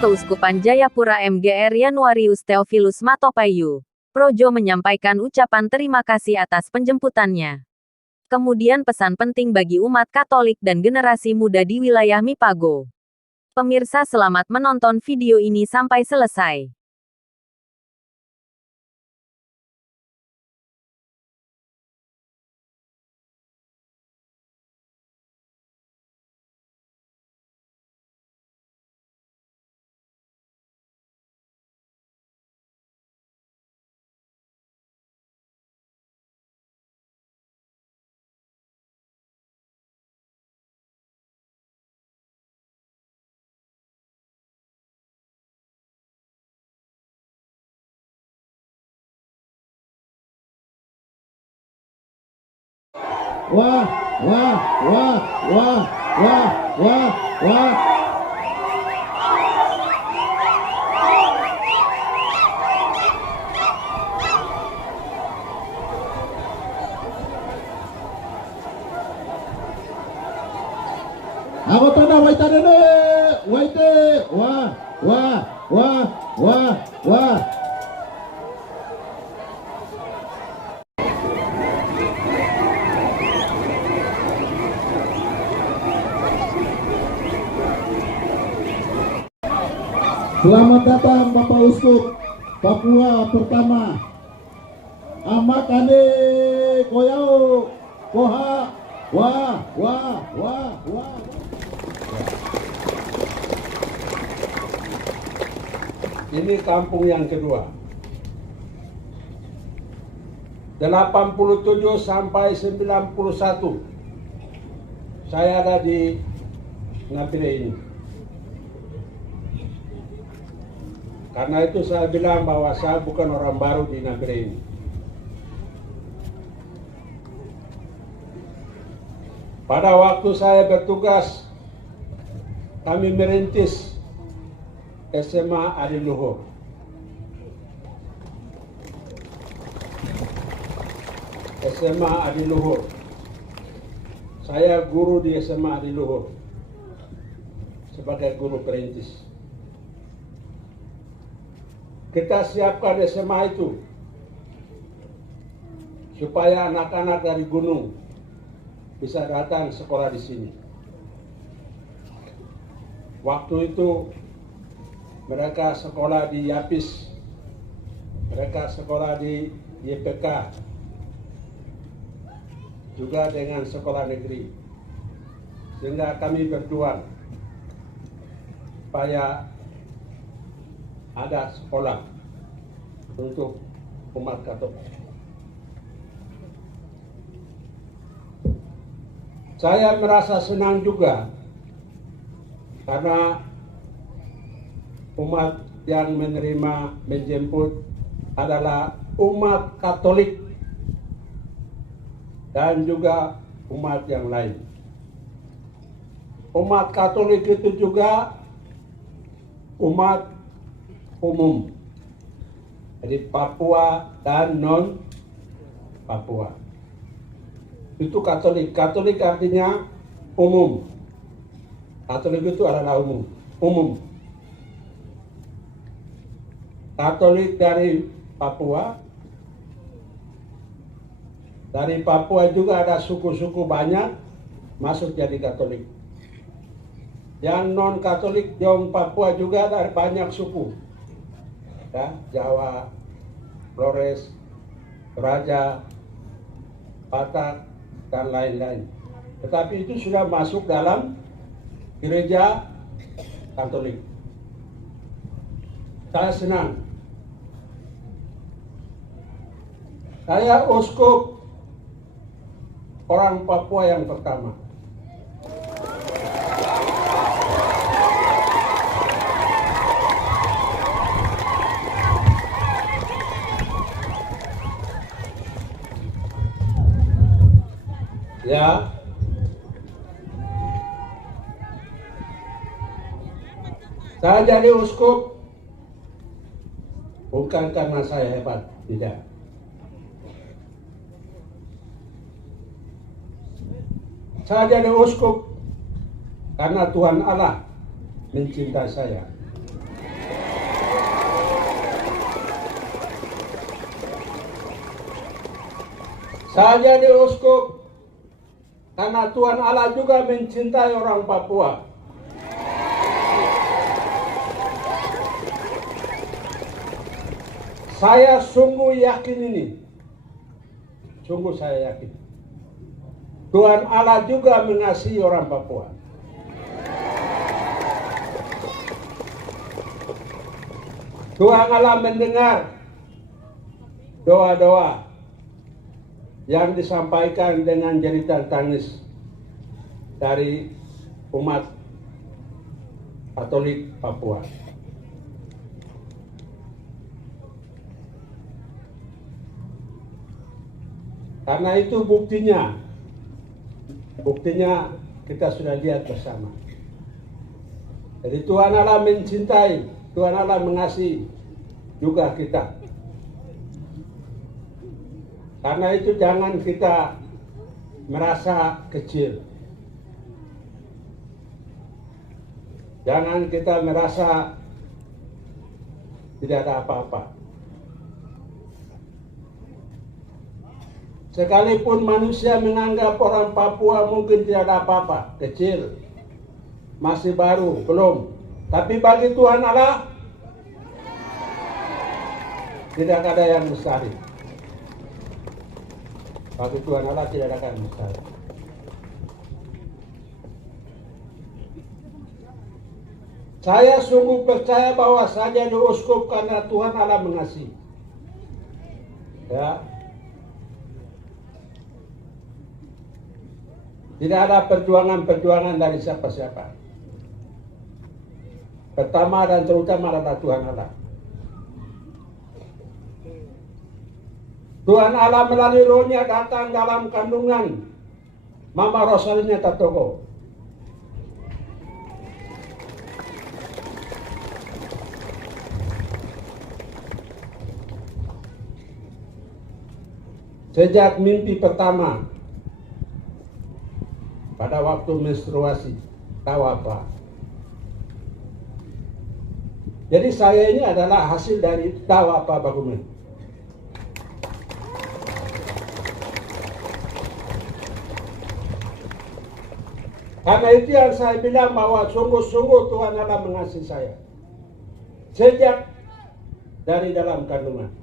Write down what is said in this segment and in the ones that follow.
Keuskupan Jayapura MGR Yanuarius Theophilus Matopayu Projo menyampaikan ucapan terima kasih atas penjemputannya. Kemudian pesan penting bagi umat Katolik dan generasi muda di wilayah Mipago. Pemirsa, selamat menonton video ini sampai selesai. Wah, wah, wah, wah, wah, wah, wah. Ako to na, waita na na, waite, wah, wah, wah, wah, wah. Selamat datang Bapak Uskup Papua pertama Amakane Koyau Koha Wah Wah Wah Wah. Ini kampung yang kedua. 87 sampai 91 saya ada di Ngapire ini. Karena itu saya bilang bahwa saya bukan orang baru di negeri ini. Pada waktu saya bertugas, kami merintis SMA Adiluhur. SMA Adiluhur. Saya guru di SMA Adiluhur sebagai guru perintis. Kita siapkan SMA itu supaya anak-anak dari gunung bisa datang sekolah di sini. Waktu itu mereka sekolah di Yapis, mereka sekolah di YPK, juga dengan sekolah negeri. Sehingga kami berjuang supaya ada sekolah untuk umat Katolik. Saya merasa senang juga karena umat yang menerima menjemput adalah umat Katolik dan juga umat yang lain. Umat Katolik itu juga umat umum, jadi Papua dan non Papua. Itu Katolik. Katolik artinya umum. Katolik itu adalah umum. Katolik dari Papua. Dari Papua juga ada suku-suku banyak masuk jadi Katolik. Yang non Katolik di Papua juga ada banyak suku. Ya, Jawa, Flores, Raja, Batak, dan lain-lain. Tetapi itu sudah masuk dalam gereja Katolik. Saya senang. Saya uskup orang Papua yang pertama. Ya, saya jadi uskup bukan karena saya hebat, tidak. Saya jadi uskup karena Tuhan Allah mencintai saya. Saya jadi uskup karena Tuhan Allah juga mencintai orang Papua. Saya sungguh yakin ini. Sungguh saya yakin. Tuhan Allah juga mengasihi orang Papua. Tuhan Allah mendengar doa-doa yang disampaikan dengan jeritan tangis dari umat Katolik Papua. Karena itu buktinya kita sudah lihat bersama. Jadi Tuhan Allah mencintai, Tuhan Allah mengasihi juga kita. Karena itu jangan kita merasa kecil. Jangan kita merasa tidak ada apa-apa. Sekalipun manusia menganggap orang Papua mungkin tidak ada apa-apa, kecil, masih baru, belum. Tapi bagi Tuhan Allah, tidak ada yang mustahil. Bagi Tuhan Allah tidak ada yang mustahil. Saya sungguh percaya bahwa saya jadi uskup karena Tuhan Allah mengasihi. Ya. Tidak ada perjuangan dari siapa-siapa. Pertama dan terutama adalah Tuhan Allah. Tuhan Allah melalui rohnya datang dalam kandungan Mama Rosalina Tatogo. Sejak mimpi pertama pada waktu menstruasi, tahu apa? Jadi saya ini adalah hasil dari tahu apa Bagumen. Karena itu yang saya bilang bahwa sungguh-sungguh Tuhan Allah mengasihi saya. Sejak dari dalam kandungan.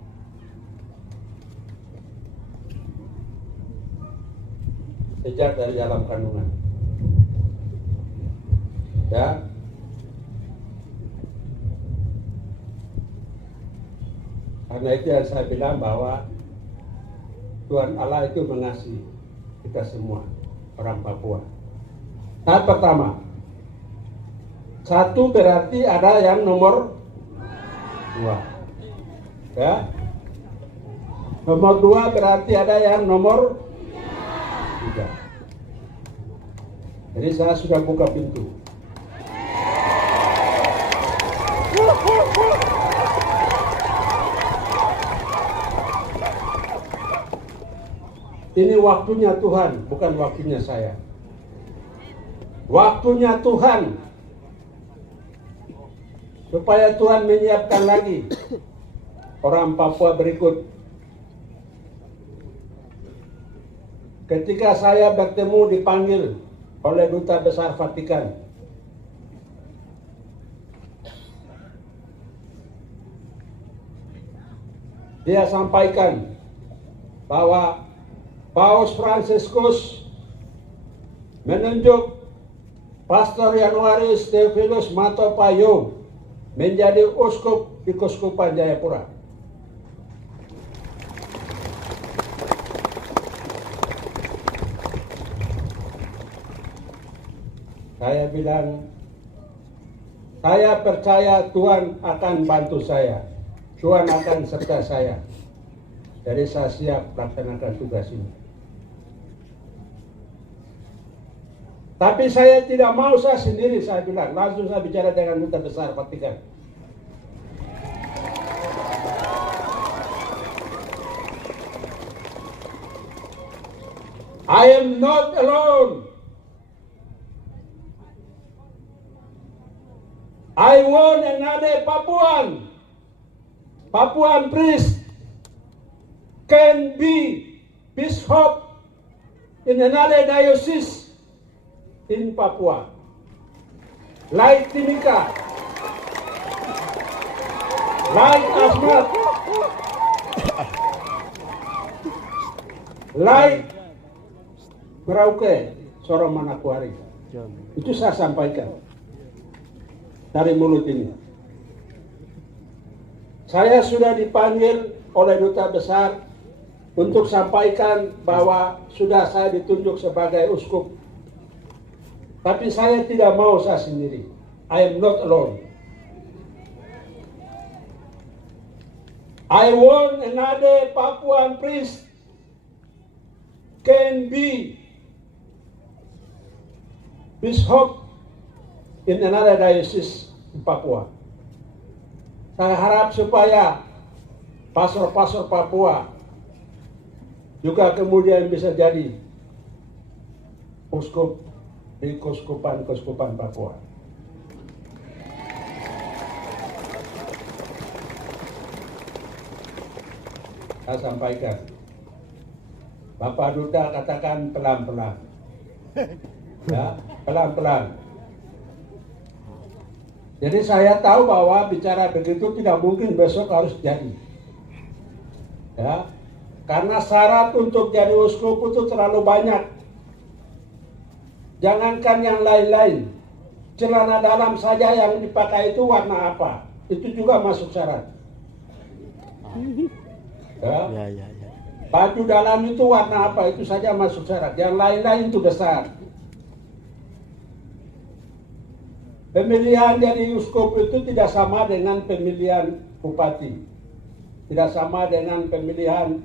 Sejak dari dalam kandungan. Ya. Karena itu yang saya bilang bahwa Tuhan Allah itu mengasihi kita semua orang Papua. Tahap pertama, satu berarti ada yang nomor 2. Ya. Nomor 2 berarti ada yang nomor 3. Jadi saya sudah buka pintu. Ini waktunya Tuhan, bukan waktunya saya. Waktunya Tuhan. Supaya Tuhan menyiapkan lagi orang Papua berikut. Ketika saya bertemu dipanggil oleh Duta Besar Vatikan, dia sampaikan bahwa Paus Fransiskus menunjuk Pastor Januarius Theophilus Matopayo menjadi uskup di Keuskupan Jayapura. Saya bilang, saya percaya Tuhan akan bantu saya. Tuhan akan serta saya. Jadi saya siap laksanakan tugas ini. Tapi saya tidak mau saya sendiri, saya bilang. Langsung saya bicara dengan Duta Besar Vatikan. I am not alone. I want another Papuan priest can be bishop in another diocese in Papua, like Timika, like Asmat, like Merauke, Sorong Manokwari. Itu saya sampaikan dari mulut ini. Saya sudah dipanggil oleh Duta Besar untuk sampaikan bahwa sudah saya ditunjuk sebagai uskup. Tapi saya tidak mau saya sendiri. I am not alone. I want another Papuan priest can be bishop in another diocese in Papua. Saya harap supaya pastor-pastor Papua juga kemudian bisa jadi uskup di keuskupan Papua. Saya sampaikan, Bapak Duta katakan pelan-pelan, ya, pelan-pelan. Jadi saya tahu bahwa bicara begitu tidak mungkin besok harus jadi, ya, karena syarat untuk jadi uskup itu terlalu banyak. Jangankan yang lain-lain, celana dalam saja yang dipakai itu warna apa, itu juga masuk syarat. Ya. Baju dalam itu warna apa, itu saja masuk syarat. Yang lain-lain itu besar. Pemilihan jadi uskup itu tidak sama dengan pemilihan bupati, tidak sama dengan pemilihan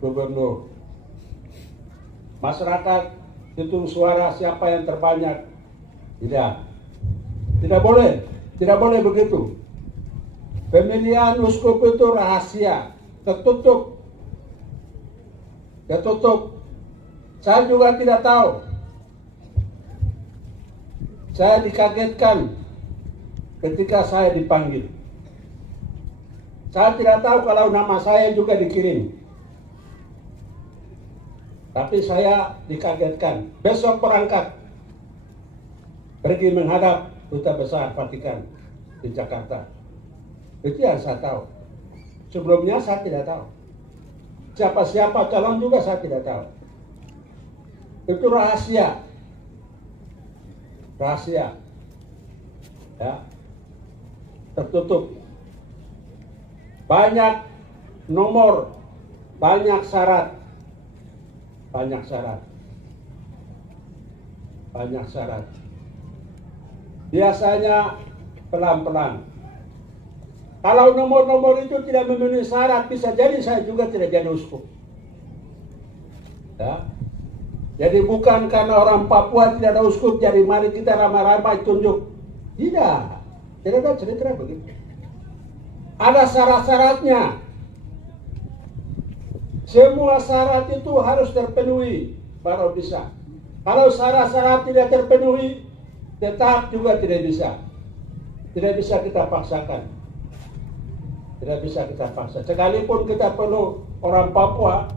gubernur. Masyarakat hitung suara siapa yang terbanyak, tidak boleh begitu. Pemilihan uskup itu rahasia, tertutup. Saya juga tidak tahu. Saya dikagetkan ketika saya dipanggil. Saya tidak tahu kalau nama saya juga dikirim. Tapi saya dikagetkan. Besok berangkat pergi menghadap Duta Besar Vatikan di Jakarta. Itu yang saya tahu. Sebelumnya saya tidak tahu. Siapa-siapa calon juga saya tidak tahu. Itu rahasia. Rahasia. Ya. Tertutup. Banyak nomor, banyak syarat. Banyak syarat. Banyak syarat. Biasanya pelan-pelan. Kalau nomor-nomor itu tidak memenuhi syarat, bisa jadi saya juga tidak jadi uskup. Ya. Jadi bukan karena orang Papua tidak ada uskup, jadi mari kita ramai-ramai tunjuk. Tidak ada cerita begitu. Ada syarat-syaratnya. Semua syarat itu harus terpenuhi baru bisa. Kalau syarat-syarat tidak terpenuhi, tetap juga tidak bisa. Tidak bisa kita paksakan. Tidak bisa kita paksa. Sekalipun kita perlu orang Papua,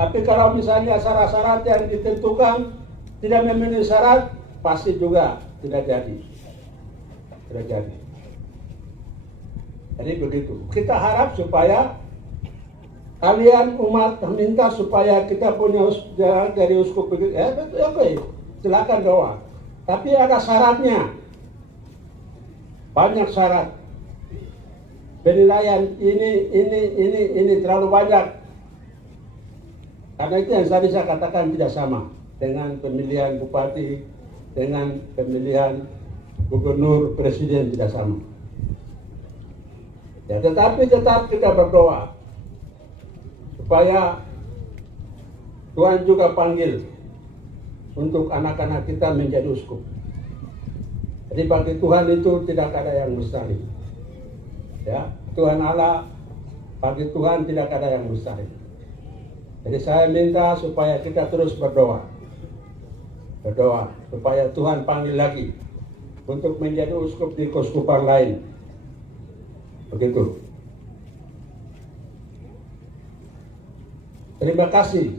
tapi kalau misalnya syarat-syarat yang ditentukan tidak memenuhi syarat, pasti juga tidak jadi. Tidak jadi. Jadi begitu. Kita harap supaya kalian umat minta supaya kita punya dari uskup begitu. Oke, silakan doa. Tapi ada syaratnya. Banyak syarat. Penilaian ini terlalu banyak. Karena itu yang tadi saya katakan tidak sama dengan pemilihan bupati, dengan pemilihan gubernur, presiden tidak sama. Ya, tetapi tetap kita berdoa supaya Tuhan juga panggil untuk anak-anak kita menjadi uskup. Jadi bagi Tuhan itu tidak ada yang mustahil. Ya, Tuhan Allah, bagi Tuhan tidak ada yang mustahil. Jadi saya minta supaya kita terus berdoa. Berdoa supaya Tuhan panggil lagi untuk menjadi uskup di keuskupan lain. Begitu. Terima kasih.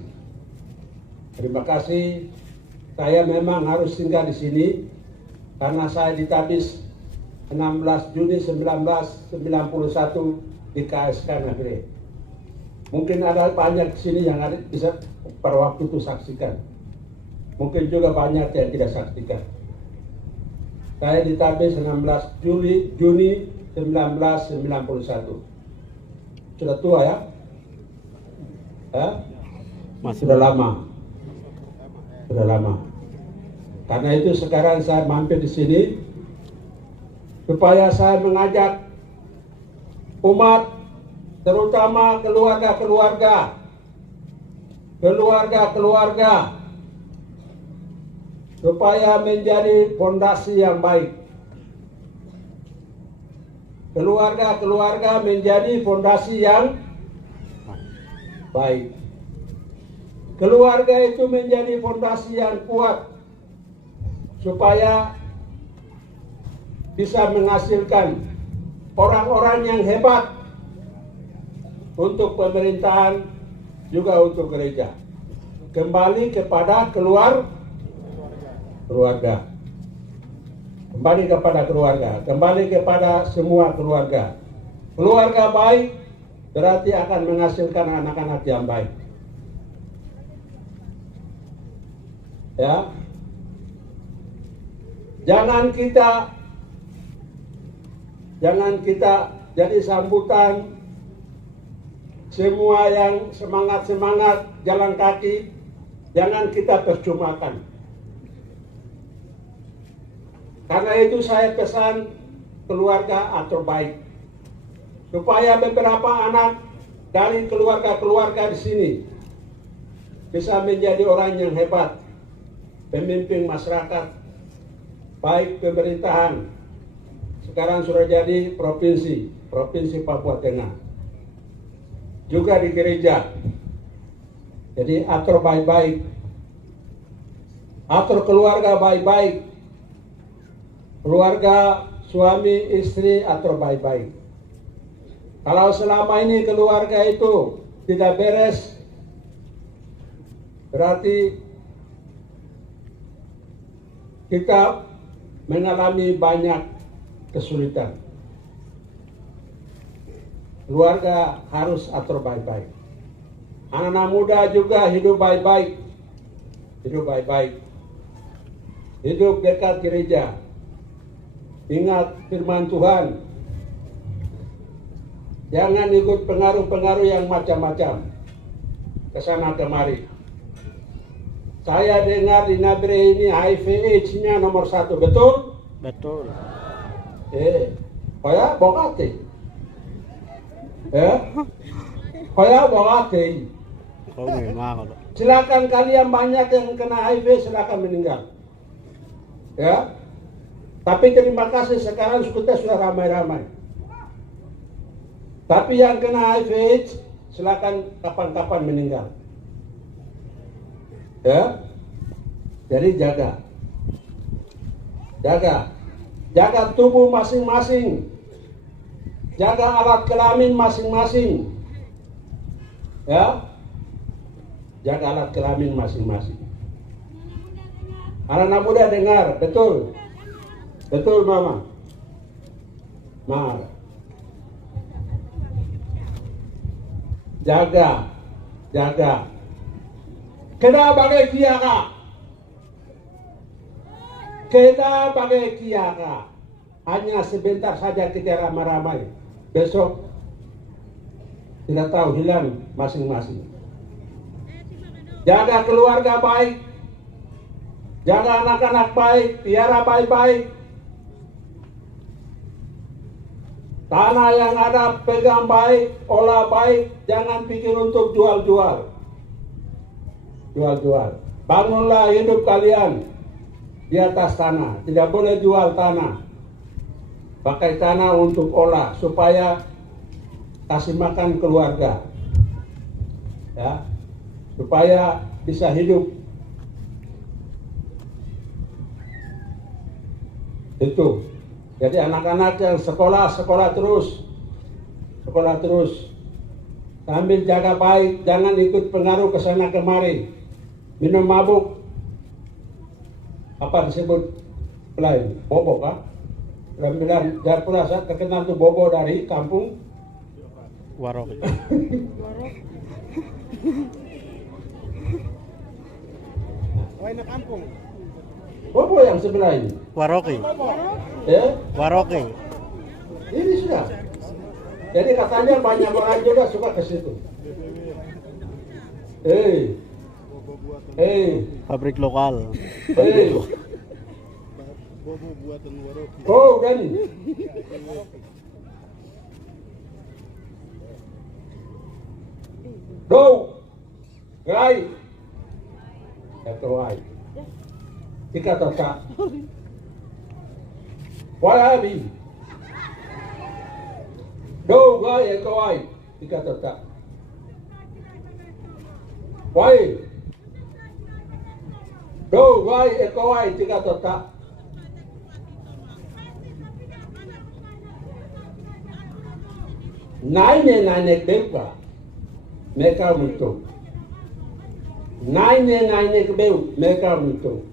Terima kasih. Saya memang harus tinggal di sini karena saya ditabis 16 Juni 1991 di KSK Nagrek. Mungkin ada banyak di sini yang bisa pada waktu itu saksikan. Mungkin juga banyak yang tidak saksikan. Saya ditabis 16 Juni 1991. Sudah tua ya? Sudah lama. Sudah lama. Karena itu sekarang saya mampir di sini supaya saya mengajak umat, terutama keluarga-keluarga supaya menjadi fondasi yang baik. Keluarga-keluarga menjadi fondasi yang baik. Keluarga itu menjadi fondasi yang kuat supaya bisa menghasilkan orang-orang yang hebat untuk pemerintahan juga untuk gereja. Kembali kepada keluarga. Kembali kepada keluarga, kembali kepada semua keluarga. Keluarga baik berarti akan menghasilkan anak-anak yang baik. Ya. Jangan kita jadi sambutan semua yang semangat-semangat jalan kaki, jangan kita percumakan. Karena itu saya pesan keluarga atur baik. Supaya beberapa anak dari keluarga-keluarga di sini bisa menjadi orang yang hebat, pemimpin masyarakat, baik pemerintahan. Sekarang sudah jadi provinsi Papua Tengah. Juga di gereja. Jadi atur baik-baik. Atur keluarga baik-baik. Keluarga, suami, istri atur baik-baik. Kalau selama ini keluarga itu tidak beres, berarti kita mengalami banyak kesulitan. Keluarga harus atur baik-baik. Anak-anak muda juga hidup baik-baik. Hidup baik-baik. Hidup dekat gereja. Ingat firman Tuhan. Jangan ikut pengaruh-pengaruh yang macam-macam. Kesana kemari. Saya dengar di Nagrek ini HIV/AIDS-nya nomor 1, betul? Betul. Kaya bokate. Kaya bokate. Kau memang. Silakan kalian banyak yang kena HIV, silakan meninggal. Ya. Tapi terima kasih sekarang kita sudah ramai-ramai. Tapi yang kena HIV, silakan kapan-kapan meninggal. Ya. Jadi jaga tubuh masing-masing, jaga alat kelamin masing-masing, ya, jaga alat kelamin masing-masing. Anak-anak muda dengar, betul, mama, jaga, kena bagai kiara, hanya sebentar saja kita ramai-ramai, besok tidak tahu hilang masing-masing. Jaga keluarga baik, jaga anak-anak baik, piara baik-baik. Tanah yang ada pegang baik, olah baik, jangan pikir untuk jual-jual. Bangunlah hidup kalian di atas tanah, tidak boleh jual tanah. Pakai tanah untuk olah supaya kasih makan keluarga, ya, supaya bisa hidup. Itu. Jadi anak-anak yang sekolah terus. Sambil jaga baik, jangan ikut pengaruh ke sana kemari. Minum mabuk. Apa disebut lain? Bobo kah? Orang bilang, Jayapura saya terkenal tuh bobo dari kampung. Warok. Bobo yang sebelah ini. Waroki. Ya, Waroki. ini sudah. Jadi katanya banyak orang juga suka ke situ. Pabrik lokal. Oh, Dani. Do, Gai, Gai, Tika Tata, Walabi, Do, Gai, Gai, Tika Tata, Wai, Do, Gai, Gai, Tika Tata. Nine Bemba, Meka Mito. Nine Beu, Meka Mito.